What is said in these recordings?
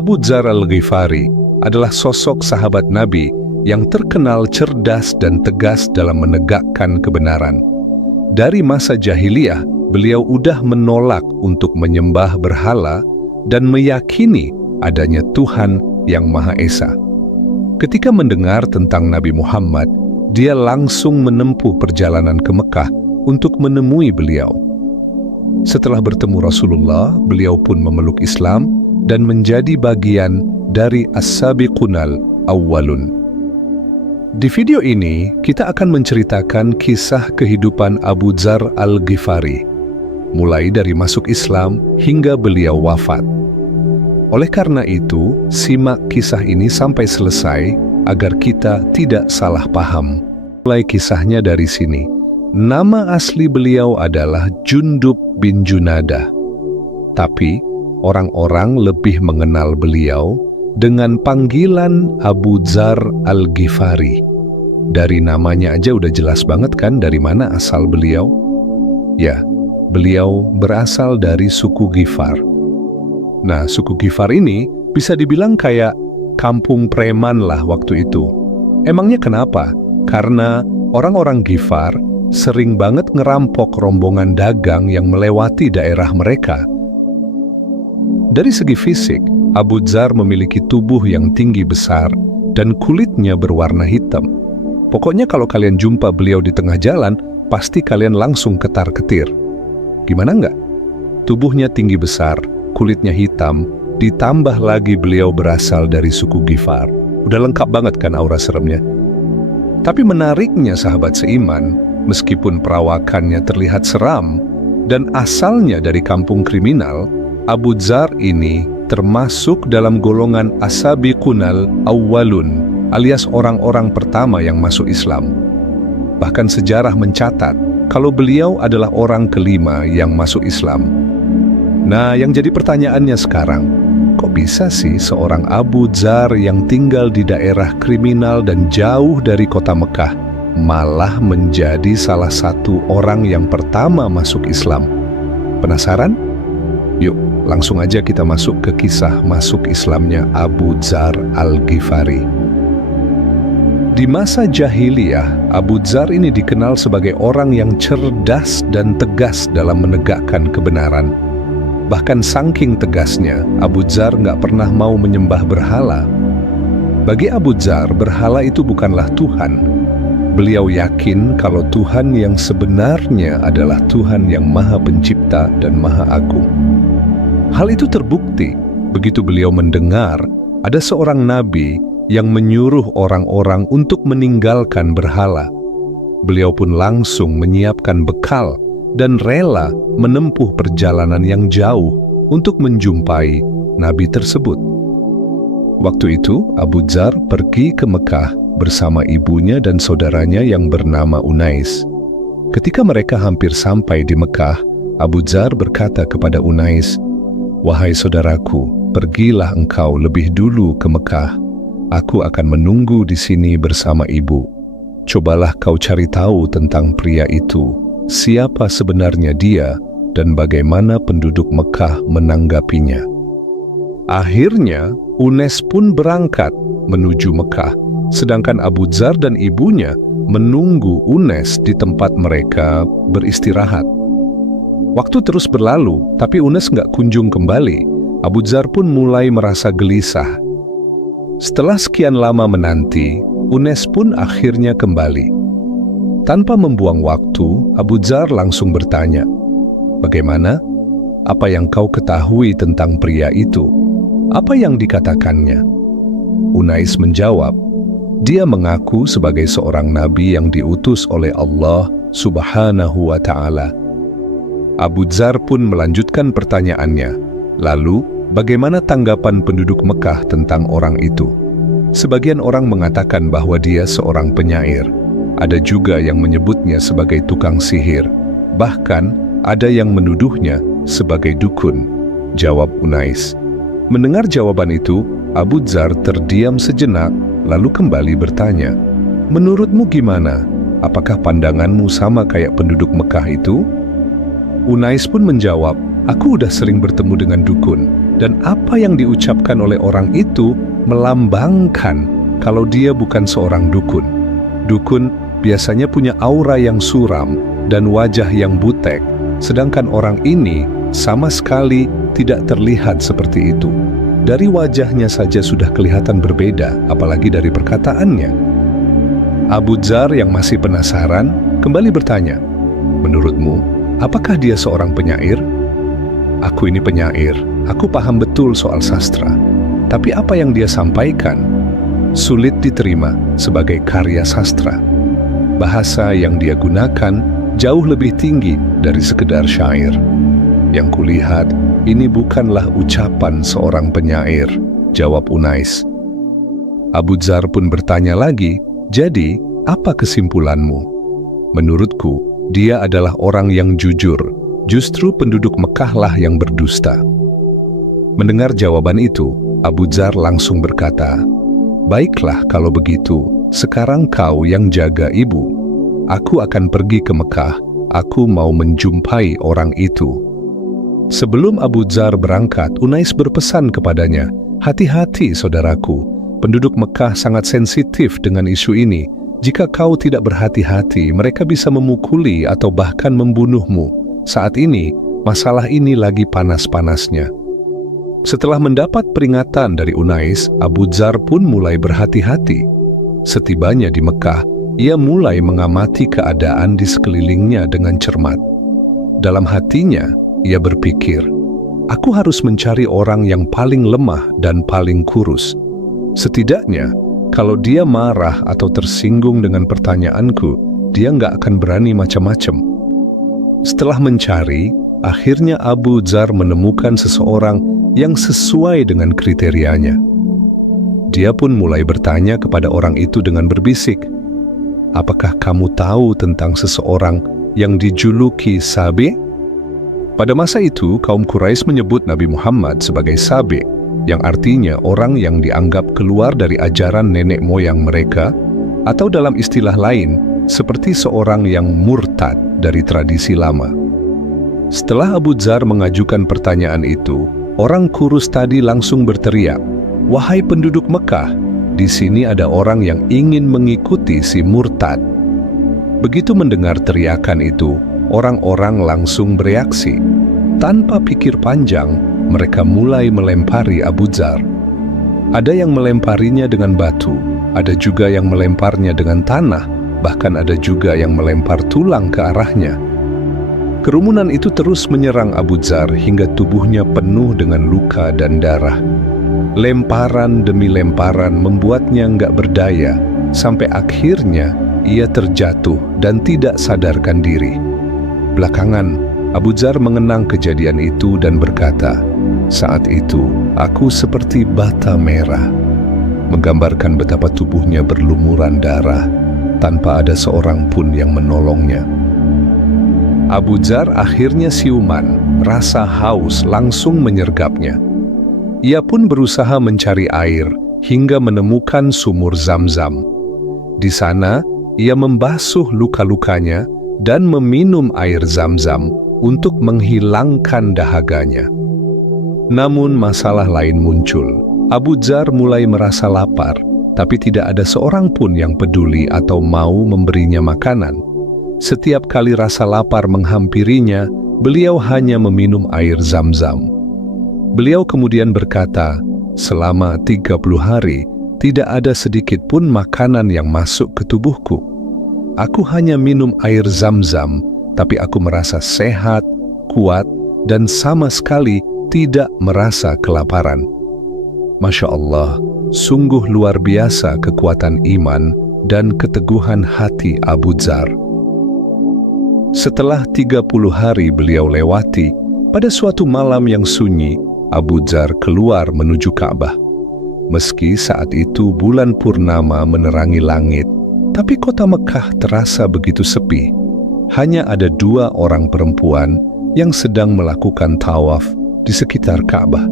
Abu Dzar Al-Ghifari adalah sosok sahabat Nabi yang terkenal cerdas dan tegas dalam menegakkan kebenaran. Dari masa jahiliyah, beliau udah menolak untuk menyembah berhala dan meyakini adanya Tuhan yang Maha Esa. Ketika mendengar tentang Nabi Muhammad, dia langsung menempuh perjalanan ke Mekah untuk menemui beliau. Setelah bertemu Rasulullah, beliau pun memeluk Islam dan menjadi bagian dari As-Sabiqunal Awwalun. Di video ini, kita akan menceritakan kisah kehidupan Abu Dzar Al-Ghifari, mulai dari masuk Islam hingga beliau wafat. Oleh karena itu, simak kisah ini sampai selesai agar kita tidak salah paham. Mulai kisahnya dari sini. Nama asli beliau adalah Jundub bin Junadah. Tapi, orang-orang lebih mengenal beliau dengan panggilan Abu Dzar Al-Ghifari. Dari namanya aja udah jelas banget kan dari mana asal beliau? Ya, beliau berasal dari suku Ghifar. Nah, suku Ghifar ini bisa dibilang kayak kampung preman lah waktu itu. Emangnya kenapa? Karena orang-orang Ghifar sering banget ngerampok rombongan dagang yang melewati daerah mereka. Dari segi fisik, Abu Dzar memiliki tubuh yang tinggi besar dan kulitnya berwarna hitam. Pokoknya kalau kalian jumpa beliau di tengah jalan, pasti kalian langsung ketar-ketir. Gimana enggak? Tubuhnya tinggi besar, kulitnya hitam, ditambah lagi beliau berasal dari suku Ghifar. Udah lengkap banget kan aura seremnya? Tapi menariknya sahabat seiman, meskipun perawakannya terlihat seram dan asalnya dari kampung kriminal, Abu Dzar ini termasuk dalam golongan As-Sabiqunal Awwalun, alias orang-orang pertama yang masuk Islam. Bahkan sejarah mencatat kalau beliau adalah orang kelima yang masuk Islam. Nah, yang jadi pertanyaannya sekarang, kok bisa sih seorang Abu Dzar yang tinggal di daerah kriminal dan jauh dari kota Mekah malah menjadi salah satu orang yang pertama masuk Islam? Penasaran? Yuk, langsung aja kita masuk ke kisah masuk Islamnya Abu Dzar Al-Ghifari. Di masa jahiliyah, Abu Dzar ini dikenal sebagai orang yang cerdas dan tegas dalam menegakkan kebenaran. Bahkan saking tegasnya, Abu Dzar nggak pernah mau menyembah berhala. Bagi Abu Dzar, berhala itu bukanlah Tuhan. Beliau yakin kalau Tuhan yang sebenarnya adalah Tuhan yang Maha Pencipta dan Maha Agung. Hal itu terbukti begitu beliau mendengar ada seorang nabi yang menyuruh orang-orang untuk meninggalkan berhala. Beliau pun langsung menyiapkan bekal dan rela menempuh perjalanan yang jauh untuk menjumpai nabi tersebut. Waktu itu, Abu Dzar pergi ke Mekah bersama ibunya dan saudaranya yang bernama Unais. Ketika mereka hampir sampai di Mekah, Abu Dzar berkata kepada Unais, "Wahai saudaraku, pergilah engkau lebih dulu ke Mekah. Aku akan menunggu di sini bersama ibu. Cobalah kau cari tahu tentang pria itu, siapa sebenarnya dia, dan bagaimana penduduk Mekah menanggapinya." Akhirnya, Unais pun berangkat menuju Mekah, sedangkan Abu Dzar dan ibunya menunggu Unais di tempat mereka beristirahat. Waktu terus berlalu, tapi Unais nggak kunjung kembali. Abu Dzar pun mulai merasa gelisah. Setelah sekian lama menanti, Unais pun akhirnya kembali. Tanpa membuang waktu, Abu Dzar langsung bertanya, "Bagaimana? Apa yang kau ketahui tentang pria itu? Apa yang dikatakannya?" Unais menjawab, dia mengaku sebagai seorang nabi yang diutus oleh Allah Subhanahu wa Ta'ala. Abu Dzar pun melanjutkan pertanyaannya, "Lalu, bagaimana tanggapan penduduk Mekah tentang orang itu?" Sebagian orang mengatakan bahwa dia seorang penyair. Ada juga yang menyebutnya sebagai tukang sihir. Bahkan, ada yang menuduhnya sebagai dukun. Jawab Unais. Mendengar jawaban itu, Abu Dzar terdiam sejenak, lalu kembali bertanya, "Menurutmu gimana? Apakah pandanganmu sama kayak penduduk Mekah itu?" Unais pun menjawab, "Aku udah sering bertemu dengan dukun. Dan apa yang diucapkan oleh orang itu melambangkan kalau dia bukan seorang dukun. Dukun biasanya punya aura yang suram dan wajah yang butek, sedangkan orang ini sama sekali tidak terlihat seperti itu. Dari wajahnya saja sudah kelihatan berbeda, apalagi dari perkataannya. Abu Dzar yang masih penasaran kembali bertanya, "Menurutmu, apakah dia seorang penyair?" "Aku ini penyair, aku paham betul soal sastra. Tapi apa yang dia sampaikan sulit diterima sebagai karya sastra. Bahasa yang dia gunakan jauh lebih tinggi dari sekedar syair. Yang kulihat, ini bukanlah ucapan seorang penyair," jawab Unais. Abu Dzar pun bertanya lagi, "Jadi, apa kesimpulanmu?" "Menurutku, dia adalah orang yang jujur. Justru penduduk Mekah lah yang berdusta." Mendengar jawaban itu, Abu Dzar langsung berkata, "Baiklah kalau begitu, sekarang kau yang jaga ibu. Aku akan pergi ke Mekah, aku mau menjumpai orang itu." Sebelum Abu Dzar berangkat, Unais berpesan kepadanya, "Hati-hati saudaraku, penduduk Mekah sangat sensitif dengan isu ini. Jika kau tidak berhati-hati, mereka bisa memukuli atau bahkan membunuhmu. Saat ini, masalah ini lagi panas-panasnya." Setelah mendapat peringatan dari Unais, Abu Dzar pun mulai berhati-hati. Setibanya di Mekah, ia mulai mengamati keadaan di sekelilingnya dengan cermat. Dalam hatinya, ia berpikir, "Aku harus mencari orang yang paling lemah dan paling kurus. Setidaknya, kalau dia marah atau tersinggung dengan pertanyaanku, dia nggak akan berani macam-macam." Setelah mencari, akhirnya Abu Dzar menemukan seseorang yang sesuai dengan kriterianya. Dia pun mulai bertanya kepada orang itu dengan berbisik, "Apakah kamu tahu tentang seseorang yang dijuluki Sabi?" Pada masa itu, kaum Quraisy menyebut Nabi Muhammad sebagai Sabi, yang artinya orang yang dianggap keluar dari ajaran nenek moyang mereka, atau dalam istilah lain, seperti seorang yang murtad dari tradisi lama. Setelah Abu Dzar mengajukan pertanyaan itu, orang kurus tadi langsung berteriak, "Wahai penduduk Mekah, di sini ada orang yang ingin mengikuti si murtad." Begitu mendengar teriakan itu, orang-orang langsung bereaksi. Tanpa pikir panjang, mereka mulai melempari Abu Dzar. Ada yang melemparinya dengan batu, ada juga yang melemparnya dengan tanah, bahkan ada juga yang melempar tulang ke arahnya. Kerumunan itu terus menyerang Abu Dzar hingga tubuhnya penuh dengan luka dan darah. Lemparan demi lemparan membuatnya nggak berdaya, sampai akhirnya ia terjatuh dan tidak sadarkan diri. Belakangan, Abu Dzar mengenang kejadian itu dan berkata, "Saat itu, aku seperti bata merah," menggambarkan betapa tubuhnya berlumuran darah tanpa ada seorang pun yang menolongnya. Abu Dzar akhirnya siuman, rasa haus langsung menyergapnya. Ia pun berusaha mencari air hingga menemukan sumur Zam-Zam. Di sana, ia membasuh luka-lukanya dan meminum air Zam-Zam untuk menghilangkan dahaganya. Namun masalah lain muncul. Abu Dzar mulai merasa lapar, tapi tidak ada seorang pun yang peduli atau mau memberinya makanan. Setiap kali rasa lapar menghampirinya, beliau hanya meminum air Zam-Zam. Beliau kemudian berkata, "Selama 30 hari, tidak ada sedikit pun makanan yang masuk ke tubuhku. Aku hanya minum air Zam-Zam, tapi aku merasa sehat, kuat, dan sama sekali tidak merasa kelaparan." Masya Allah, sungguh luar biasa kekuatan iman dan keteguhan hati Abu Dzar. Setelah 30 hari beliau lewati, pada suatu malam yang sunyi, Abu Dzar keluar menuju Ka'bah. Meski saat itu bulan purnama menerangi langit, tapi kota Mekah terasa begitu sepi. Hanya ada 2 orang perempuan yang sedang melakukan tawaf di sekitar Ka'bah.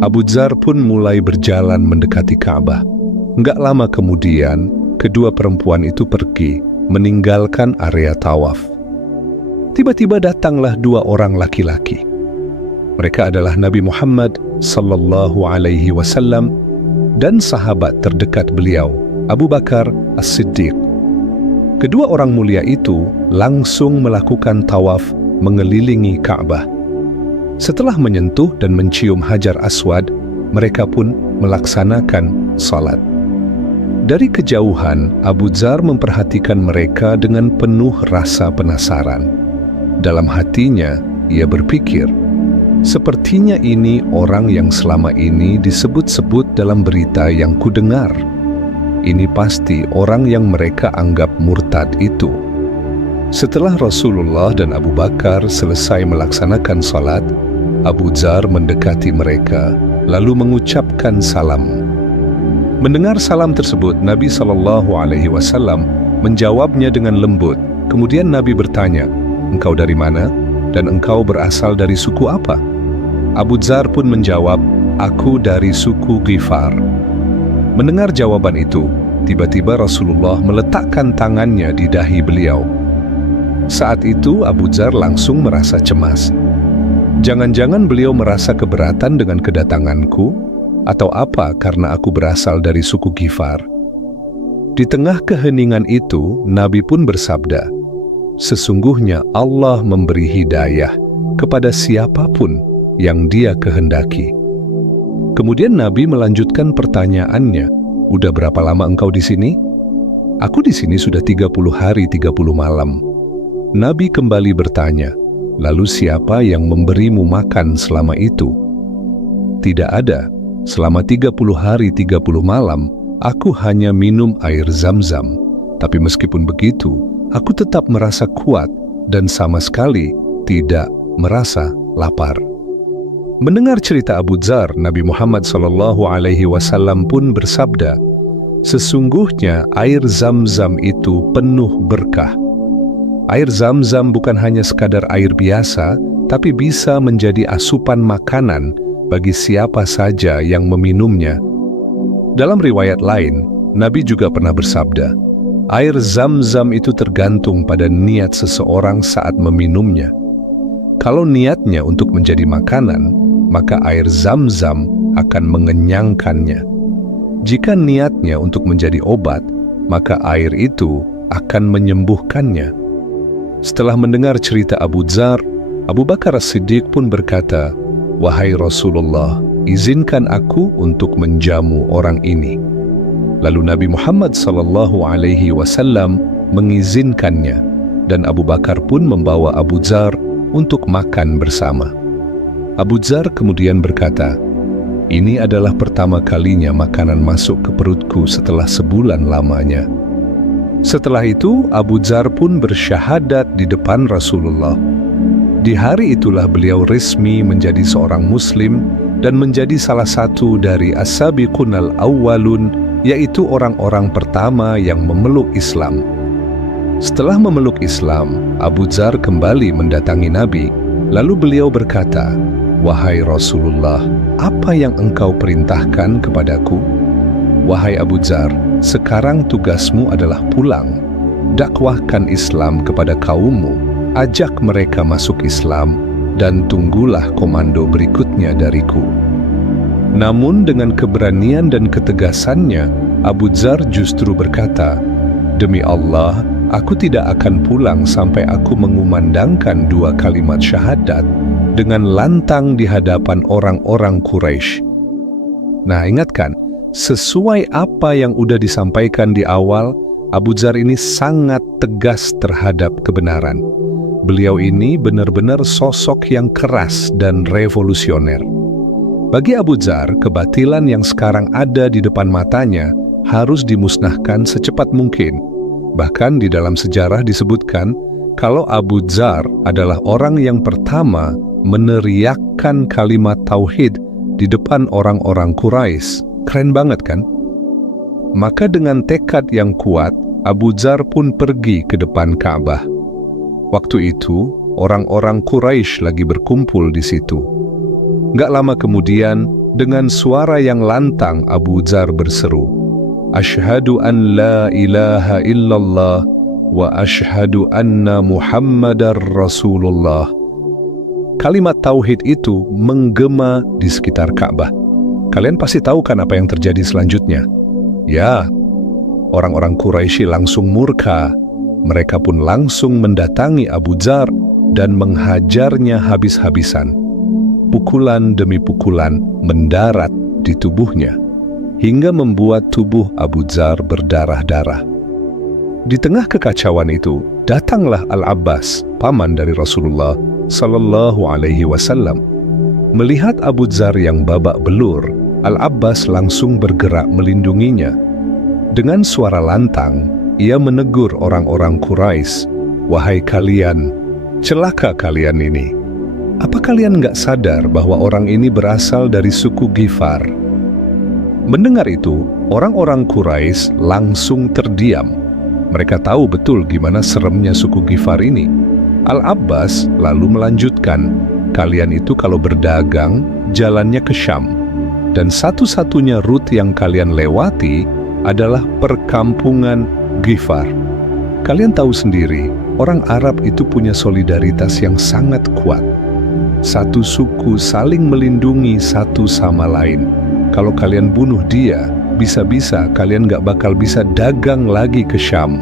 Abu Dzar pun mulai berjalan mendekati Ka'bah. Enggak lama kemudian, kedua perempuan itu pergi, meninggalkan area tawaf. Tiba-tiba datanglah 2 orang laki-laki. Mereka adalah Nabi Muhammad sallallahu alaihi wasallam dan sahabat terdekat beliau, Abu Bakar As-Siddiq. Kedua orang mulia itu langsung melakukan tawaf mengelilingi Ka'bah. Setelah menyentuh dan mencium Hajar Aswad, mereka pun melaksanakan salat. Dari kejauhan, Abu Dzar memperhatikan mereka dengan penuh rasa penasaran. Dalam hatinya, ia berpikir, sepertinya ini orang yang selama ini disebut-sebut dalam berita yang kudengar. Ini pasti orang yang mereka anggap murtad itu. Setelah Rasulullah dan Abu Bakar selesai melaksanakan salat, Abu Dzar mendekati mereka, lalu mengucapkan salam. Mendengar salam tersebut, Nabi SAW menjawabnya dengan lembut. Kemudian Nabi bertanya, "Engkau dari mana? Dan engkau berasal dari suku apa?" Abu Dzar pun menjawab, "Aku dari suku Ghifar." Mendengar jawaban itu, tiba-tiba Rasulullah meletakkan tangannya di dahi beliau. Saat itu Abu Dzar langsung merasa cemas. Jangan-jangan beliau merasa keberatan dengan kedatanganku, atau apa karena aku berasal dari suku Ghifar? Di tengah keheningan itu, Nabi pun bersabda, "Sesungguhnya Allah memberi hidayah kepada siapapun yang Dia kehendaki." Kemudian Nabi melanjutkan pertanyaannya, "Udah berapa lama engkau di sini?" "Aku di sini sudah 30 hari 30 malam." Nabi kembali bertanya, "Lalu siapa yang memberimu makan selama itu?" "Tidak ada. Selama 30 hari 30 malam, aku hanya minum air Zam-Zam. Tapi meskipun begitu, aku tetap merasa kuat dan sama sekali tidak merasa lapar." Mendengar cerita Abu Dzar, Nabi Muhammad SAW pun bersabda, "Sesungguhnya air Zam-Zam itu penuh berkah." Air Zam-Zam bukan hanya sekadar air biasa, tapi bisa menjadi asupan makanan bagi siapa saja yang meminumnya. Dalam riwayat lain, Nabi juga pernah bersabda, air Zam-Zam itu tergantung pada niat seseorang saat meminumnya. Kalau niatnya untuk menjadi makanan, maka air Zam-Zam akan mengenyangkannya. Jika niatnya untuk menjadi obat, maka air itu akan menyembuhkannya. Setelah mendengar cerita Abu Dzar, Abu Bakar As-Siddiq pun berkata, "Wahai Rasulullah, izinkan aku untuk menjamu orang ini." Lalu Nabi Muhammad SAW mengizinkannya, dan Abu Bakar pun membawa Abu Dzar untuk makan bersama. Abu Dzar kemudian berkata, "Ini adalah pertama kalinya makanan masuk ke perutku setelah sebulan lamanya." Setelah itu, Abu Dzar pun bersyahadat di depan Rasulullah. Di hari itulah beliau resmi menjadi seorang Muslim dan menjadi salah satu dari as-sabiqun al-awwalun, yaitu orang-orang pertama yang memeluk Islam. Setelah memeluk Islam, Abu Dzar kembali mendatangi Nabi, lalu beliau berkata, "Wahai Rasulullah, apa yang engkau perintahkan kepadaku?" "Wahai Abu Dzar, sekarang tugasmu adalah pulang, dakwahkan Islam kepada kaummu, ajak mereka masuk Islam, dan tunggulah komando berikutnya dariku." Namun dengan keberanian dan ketegasannya, Abu Dzar justru berkata, "Demi Allah, aku tidak akan pulang sampai aku mengumandangkan 2 kalimat syahadat dengan lantang di hadapan orang-orang Quraisy." Nah, ingatkan, sesuai apa yang udah disampaikan di awal, Abu Dzar ini sangat tegas terhadap kebenaran. Beliau ini benar-benar sosok yang keras dan revolusioner. Bagi Abu Dzar, kebatilan yang sekarang ada di depan matanya harus dimusnahkan secepat mungkin. Bahkan di dalam sejarah disebutkan kalau Abu Dzar adalah orang yang pertama meneriakkan kalimat tauhid di depan orang-orang Quraisy. Keren banget kan? Maka dengan tekad yang kuat, Abu Dzar pun pergi ke depan Ka'bah. Waktu itu, orang-orang Quraisy lagi berkumpul di situ. Gak lama kemudian, dengan suara yang lantang Abu Dzar berseru, "Asyhadu an la ilaha illallah wa asyhadu anna Muhammadar Rasulullah." kalimat tauhid itu menggema di sekitar Ka'bah. Kalian pasti tahu kan apa yang terjadi selanjutnya? Ya, orang-orang Quraisy langsung murka. Mereka pun langsung mendatangi Abu Dzar dan menghajarnya habis-habisan. Pukulan demi pukulan mendarat di tubuhnya, hingga membuat tubuh Abu Dzar berdarah-darah. Di tengah kekacauan itu, datanglah Al-Abbas, paman dari Rasulullah Sallallahu Alaihi Wasallam. Melihat Abu Dzar yang babak belur, Al-Abbas langsung bergerak melindunginya. Dengan suara lantang, ia menegur orang-orang Quraisy, "Wahai kalian, celaka kalian ini. Apa kalian nggak sadar bahwa orang ini berasal dari suku Ghifar?" Mendengar itu, orang-orang Quraisy langsung terdiam. Mereka tahu betul gimana seremnya suku Ghifar ini. Al-Abbas lalu melanjutkan, "Kalian itu kalau berdagang, jalannya ke Syam. Dan satu-satunya rute yang kalian lewati adalah perkampungan Ghifar. Kalian tahu sendiri, orang Arab itu punya solidaritas yang sangat kuat. Satu suku saling melindungi satu sama lain. Kalau kalian bunuh dia, bisa-bisa kalian nggak bakal bisa dagang lagi ke Syam."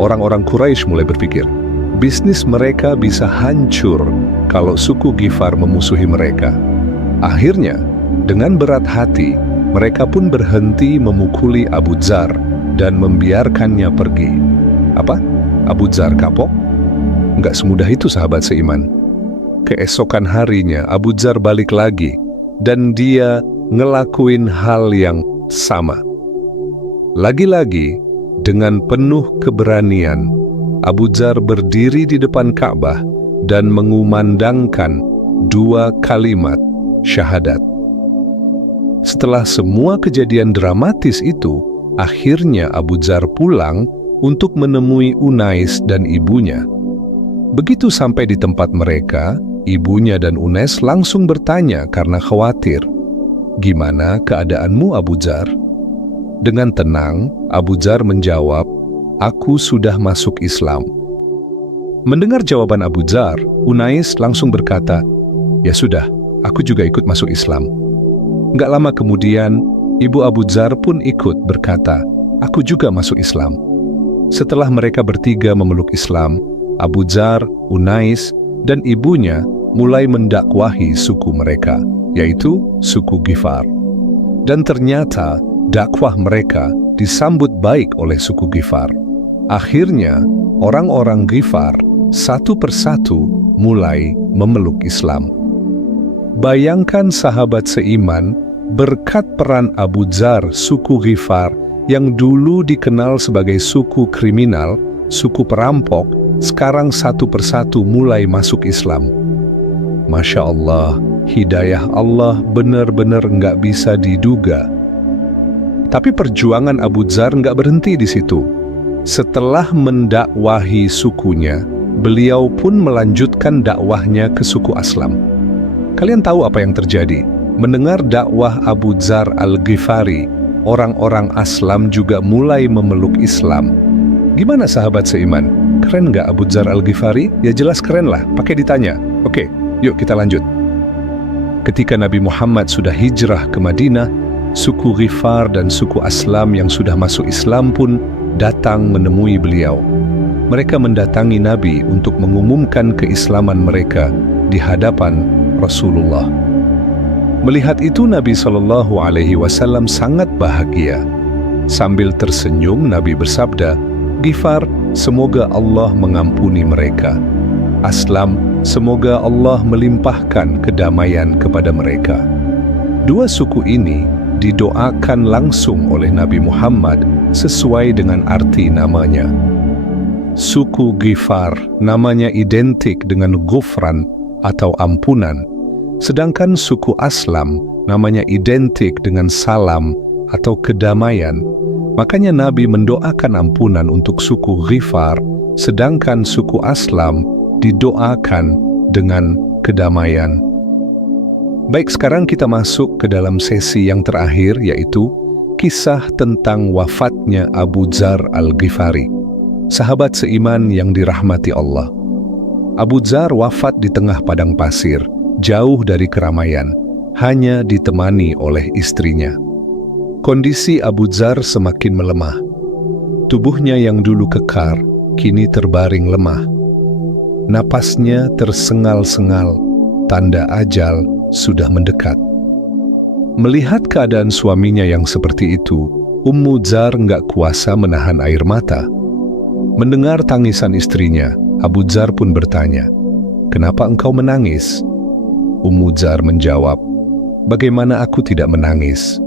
Orang-orang Quraisy mulai berpikir, bisnis mereka bisa hancur kalau suku Ghifar memusuhi mereka. Akhirnya, dengan berat hati, mereka pun berhenti memukuli Abu Dzar dan membiarkannya pergi. Apa? Abu Dzar kapok? Nggak semudah itu, sahabat seiman. Keesokan harinya, Abu Dzar balik lagi, dan dia ngelakuin hal yang sama. Lagi-lagi, dengan penuh keberanian, Abu Dzar berdiri di depan Ka'bah dan mengumandangkan 2 kalimat syahadat. Setelah semua kejadian dramatis itu, akhirnya Abu Dzar pulang untuk menemui Unais dan ibunya. Begitu sampai di tempat mereka, ibunya dan Unais langsung bertanya karena khawatir, "Gimana keadaanmu, Abu Dzar?" Dengan tenang, Abu Dzar menjawab, "Aku sudah masuk Islam." Mendengar jawaban Abu Dzar, Unais langsung berkata, "Ya sudah, aku juga ikut masuk Islam." Nggak lama kemudian, ibu Abu Dzar pun ikut berkata, "Aku juga masuk Islam." Setelah mereka bertiga memeluk Islam, Abu Dzar, Unais, dan ibunya mulai mendakwahi suku mereka, yaitu suku Ghifar. Dan ternyata dakwah mereka disambut baik oleh suku Ghifar. Akhirnya, orang-orang Ghifar satu persatu mulai memeluk Islam. Bayangkan sahabat seiman, berkat peran Abu Dzar, suku Ghifar yang dulu dikenal sebagai suku kriminal, suku perampok, sekarang satu persatu mulai masuk Islam. Masya Allah, hidayah Allah benar-benar nggak bisa diduga. Tapi perjuangan Abu Dzar nggak berhenti di situ. Setelah mendakwahi sukunya, beliau pun melanjutkan dakwahnya ke suku Aslam. Kalian tahu apa yang terjadi? Mendengar dakwah Abu Dzar Al-Ghifari, orang-orang Aslam juga mulai memeluk Islam. Gimana sahabat seiman? Keren nggak Abu Dzar Al-Ghifari? Ya jelas keren lah, pakai ditanya. Oke, yuk kita lanjut. Ketika Nabi Muhammad sudah hijrah ke Madinah, suku Ghifar dan suku Aslam yang sudah masuk Islam pun datang menemui beliau. Mereka mendatangi Nabi untuk mengumumkan keislaman mereka di hadapan Rasulullah. Melihat itu Nabi Shallallahu Alaihi Wasallam sangat bahagia. Sambil tersenyum Nabi bersabda, "Ghifar, semoga Allah mengampuni mereka. Aslam, semoga Allah melimpahkan kedamaian kepada mereka." Dua suku ini didoakan langsung oleh Nabi Muhammad sesuai dengan arti namanya. Suku Ghifar namanya identik dengan Ghufran atau ampunan, sedangkan suku Aslam namanya identik dengan salam atau kedamaian. Makanya Nabi mendoakan ampunan untuk suku Ghifar, sedangkan suku Aslam didoakan dengan kedamaian. Baik, sekarang kita masuk ke dalam sesi yang terakhir, yaitu kisah tentang wafatnya Abu Dzar Al-Ghifari, sahabat seiman yang dirahmati Allah. Abu Dzar wafat di tengah padang pasir, jauh dari keramaian, hanya ditemani oleh istrinya. Kondisi Abu Dzar semakin melemah. Tubuhnya yang dulu kekar, kini terbaring lemah. Napasnya tersengal-sengal, tanda ajal sudah mendekat. Melihat keadaan suaminya yang seperti itu, Ummu Dzar nggak kuasa menahan air mata. Mendengar tangisan istrinya, Abu Dzar pun bertanya, "Kenapa engkau menangis?" Ummu Dzar menjawab, "Bagaimana aku tidak menangis?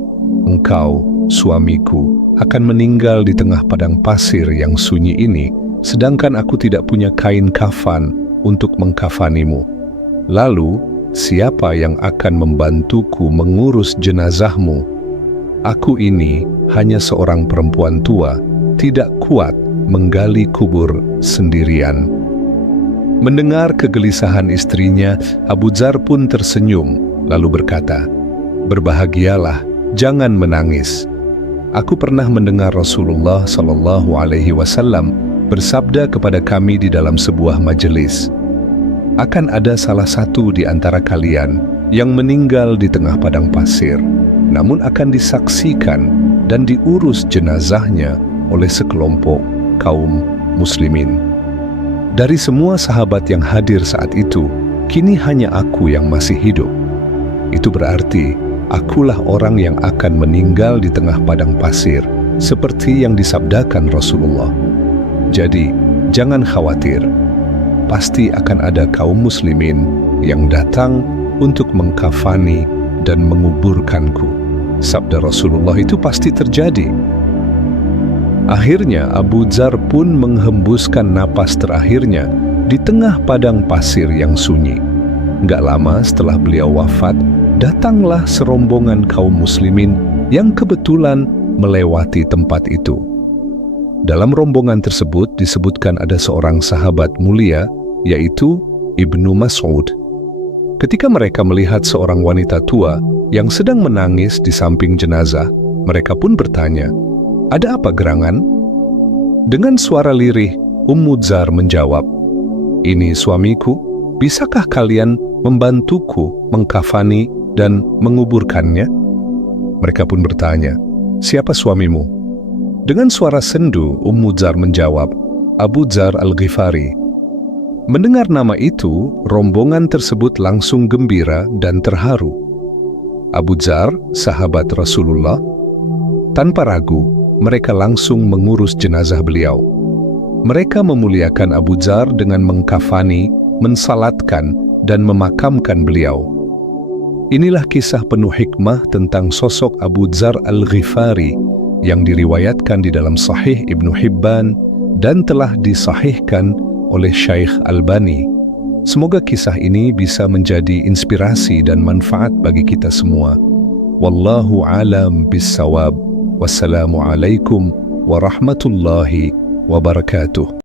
Engkau, suamiku, akan meninggal di tengah padang pasir yang sunyi ini, sedangkan aku tidak punya kain kafan untuk mengkafanimu. Lalu, siapa yang akan membantuku mengurus jenazahmu? Aku ini hanya seorang perempuan tua, tidak kuat menggali kubur sendirian." Mendengar kegelisahan istrinya, Abu Dzar pun tersenyum, lalu berkata, "Berbahagialah, jangan menangis. Aku pernah mendengar Rasulullah SAW bersabda kepada kami di dalam sebuah majelis, akan ada salah satu di antara kalian yang meninggal di tengah padang pasir, namun akan disaksikan dan diurus jenazahnya oleh sekelompok kaum muslimin. Dari semua sahabat yang hadir saat itu, kini hanya aku yang masih hidup. Itu berarti akulah orang yang akan meninggal di tengah padang pasir, seperti yang disabdakan Rasulullah. Jadi, jangan khawatir. Pasti akan ada kaum muslimin yang datang untuk mengkafani dan menguburkanku. Sabda Rasulullah itu pasti terjadi." Akhirnya Abu Dzar pun menghembuskan napas terakhirnya di tengah padang pasir yang sunyi. Gak lama setelah beliau wafat, datanglah serombongan kaum muslimin yang kebetulan melewati tempat itu. Dalam rombongan tersebut disebutkan ada seorang sahabat mulia, yaitu Ibnu Mas'ud. Ketika mereka melihat seorang wanita tua yang sedang menangis di samping jenazah, mereka pun bertanya, "Ada apa gerangan?" Dengan suara lirih, Ummu Dzar menjawab, "Ini suamiku, bisakah kalian membantuku mengkafani dan menguburkannya?" Mereka pun bertanya, "Siapa suamimu?" Dengan suara sendu, Ummu Dzar menjawab, "Abu Dzar Al-Ghifari." Mendengar nama itu, rombongan tersebut langsung gembira dan terharu. Abu Dzar, sahabat Rasulullah, tanpa ragu, mereka langsung mengurus jenazah beliau. Mereka memuliakan Abu Dzar dengan mengkafani, mensalatkan, dan memakamkan beliau. Inilah kisah penuh hikmah tentang sosok Abu Dzar Al-Ghifari yang diriwayatkan di dalam Sahih Ibnu Hibban dan telah disahihkan oleh Syekh Albani. Semoga kisah ini bisa menjadi inspirasi dan manfaat bagi kita semua. Wallahu a'lam bis-shawab. Wassalamualaikum warahmatullahi wabarakatuh.